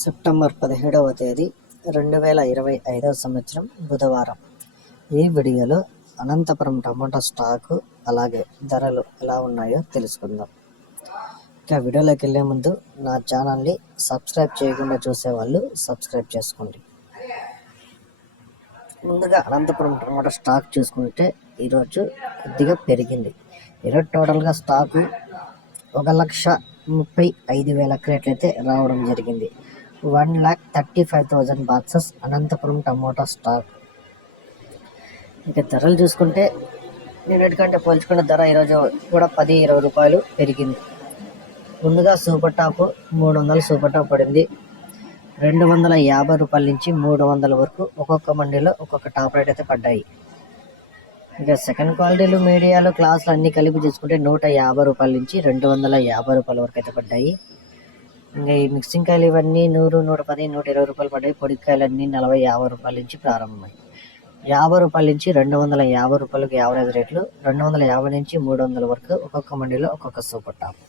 September 17వ తేదీ 2025 సంవత్సరం బుధవారం. ఈ వీడియోలో అనంతపురం టమోటా స్టాకు అలాగే ధరలు ఎలా ఉన్నాయో తెలుసుకుందాం. ఇక వీడియోలోకి వెళ్ళే ముందు నా ఛానల్ని సబ్స్క్రైబ్ చేయకుండా చూసేవాళ్ళు సబ్స్క్రైబ్ చేసుకోండి. ముందుగా అనంతపురం టమోటా స్టాక్ చూసుకుంటే ఈరోజు కొద్దిగా పెరిగింది. ఈరోజు టోటల్గా స్టాకు 1,35,000 క్రేట్లు అయితే రావడం జరిగింది. 1,35,000 బాక్సెస్ అనంతపురం టమోటా స్టాక్. ఇక ధరలు చూసుకుంటే నిన్నటికంటే పోల్చుకున్న ధర ఈరోజు కూడా 10-20 రూపాయలు పెరిగింది. ముందుగా సూపర్ టాప్ 300 సూపర్ టాప్ పడింది. 250 రూపాయల నుంచి 300 వరకు ఒక్కొక్క మండీలో ఒక్కొక్క టాప్ రేట్ అయితే పడ్డాయి. ఇక సెకండ్ క్వాలిటీలు మీడియాలు క్లాసులు అన్నీ కలిపి చూసుకుంటే 150 రూపాయల నుంచి 250 రూపాయల వరకు అయితే పడ్డాయి. ఇంకా ఈ మిక్సింగ్ కాయలు ఇవన్నీ 100, 110, 120 రూపాయలు పడ్డాయి. పొడికాయలన్నీ 40-50 రూపాయల నుంచి ప్రారంభమై 50 రూపాయల నుంచి 250 రూపాయలకు యావరేజ్ రేట్లు, 250 నుంచి 300 వరకు ఒక్కొక్క మండీలో ఒక్కొక్క సూపర్ టాప్.